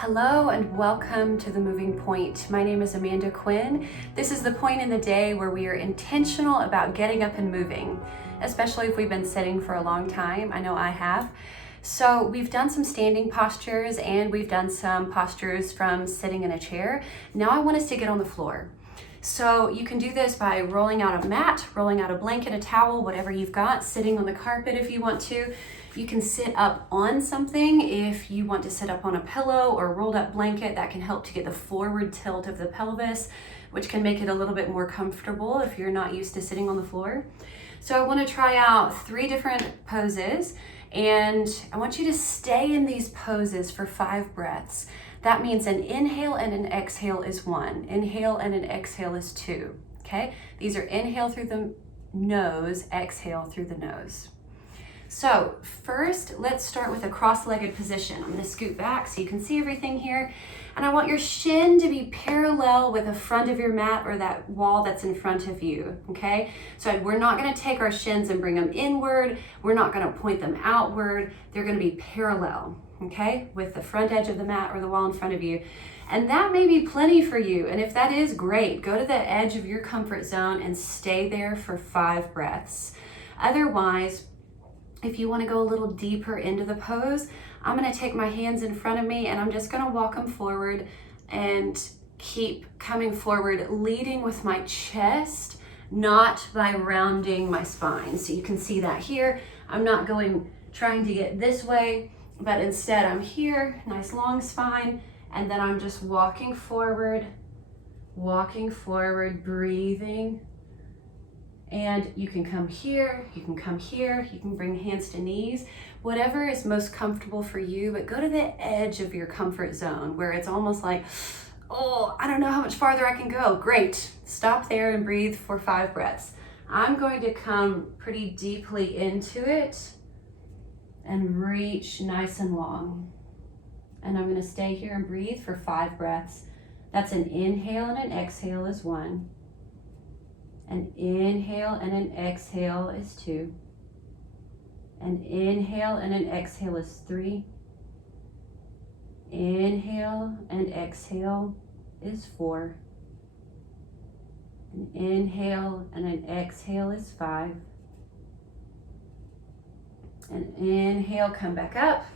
Hello and welcome to The Moving Point. My name is Amanda Quinn. This is the point in the day where we are intentional about getting up and moving, especially if we've been sitting for a long time. I know I have. So we've done some standing postures and we've done some postures from sitting in a chair. Now I want us to get on the floor. So you can do this by rolling out a mat, rolling out a blanket, a towel, whatever you've got, sitting on the carpet if you want to. You can sit up on something if you want to sit up on a pillow or a rolled up blanket. That can help to get the forward tilt of the pelvis, which can make it a little bit more comfortable if you're not used to sitting on the floor. So I want to try out 3 different poses, and I want you to stay in these poses for 5 breaths. That means an inhale and an exhale is 1. Inhale and an exhale is 2. Okay? These are inhale through the nose, exhale through the nose. So first, let's start with a cross-legged position. I'm going to scoot back so you can see everything here. And I want your shin to be parallel with the front of your mat or that wall that's in front of you, okay? So we're not going to take our shins and bring them inward. We're not going to point them outward. They're going to be parallel, okay, with the front edge of the mat or the wall in front of you. And that may be plenty for you. And if that is, great. Go to the edge of your comfort zone and stay there for 5 breaths. Otherwise, if you want to go a little deeper into the pose, I'm going to take my hands in front of me and I'm just going to walk them forward and keep coming forward, leading with my chest, not by rounding my spine. So you can see that here. I'm not trying to get this way, but instead I'm here, nice long spine, and then I'm just walking forward, breathing. And you can come here, you can come here, you can bring hands to knees, whatever is most comfortable for you, but go to the edge of your comfort zone where it's almost like, oh, I don't know how much farther I can go. Great, stop there and breathe for 5 breaths. I'm going to come pretty deeply into it and reach nice and long. And I'm gonna stay here and breathe for 5 breaths. That's an inhale and an exhale is 1. An inhale and an exhale is 2. An inhale and an exhale is 3. Inhale and exhale is 4. An inhale and an exhale is 5. An inhale, come back up.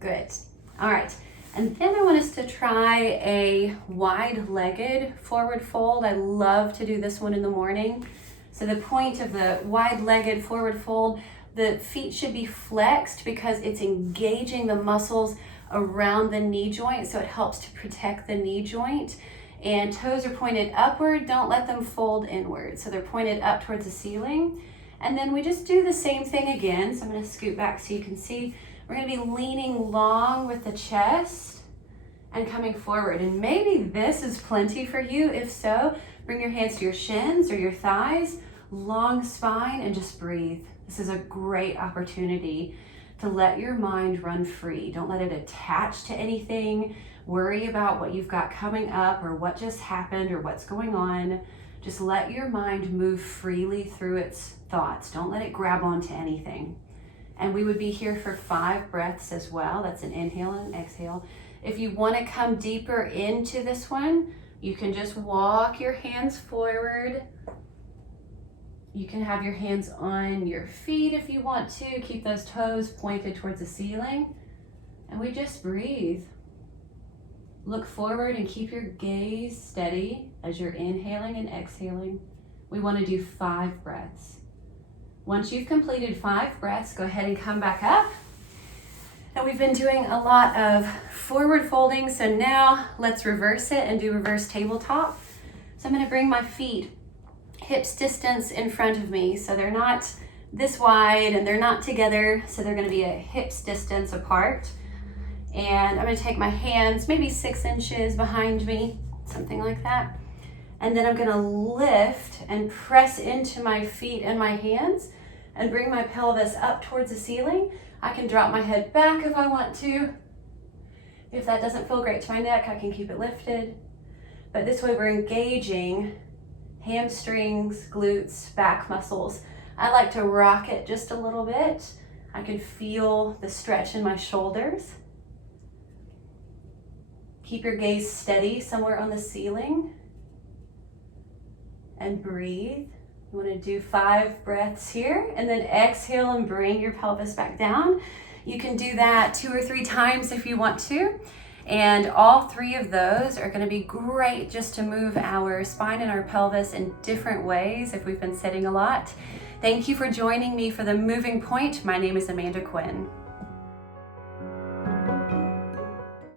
Good. All right. And then I want us to try a wide-legged forward fold. I love to do this one in the morning. So the point of the wide-legged forward fold, the feet should be flexed because it's engaging the muscles around the knee joint, so it helps to protect the knee joint. And toes are pointed upward. Don't let them fold inward. So they're pointed up towards the ceiling. And then we just do the same thing again. So I'm going to scoot back so you can see. We're going to be leaning long with the chest and coming forward. And maybe this is plenty for you. If so, bring your hands to your shins or your thighs, long spine, and just breathe. This is a great opportunity to let your mind run free. Don't let it attach to anything. Worry about what you've got coming up or what just happened or what's going on. Just let your mind move freely through its thoughts. Don't let it grab onto anything. And we would be here for 5 breaths as well. That's an inhale and an exhale. If you want to come deeper into this one, you can just walk your hands forward. You can have your hands on your feet if you want to. Keep those toes pointed towards the ceiling. And we just breathe. Look forward and keep your gaze steady as you're inhaling and exhaling. We want to do 5 breaths. Once you've completed 5 breaths, go ahead and come back up. And we've been doing a lot of forward folding, so now let's reverse it and do reverse tabletop. So I'm going to bring my feet hips distance in front of me, so they're not this wide and they're not together, so they're going to be a hips distance apart. And I'm going to take my hands maybe 6 inches behind me, something like that. And then I'm going to lift and press into my feet and my hands and bring my pelvis up towards the ceiling. I can drop my head back if I want to. If that doesn't feel great to my neck, I can keep it lifted. But this way we're engaging hamstrings, glutes, back muscles. I like to rock it just a little bit. I can feel the stretch in my shoulders. Keep your gaze steady somewhere on the ceiling. And breathe. You want to do 5 breaths here, and then exhale and bring your pelvis back down. You can do that 2 or 3 times if you want to. And all 3 of those are going to be great just to move our spine and our pelvis in different ways if we've been sitting a lot. Thank you for joining me for the Moving Point. My name is Amanda Quinn.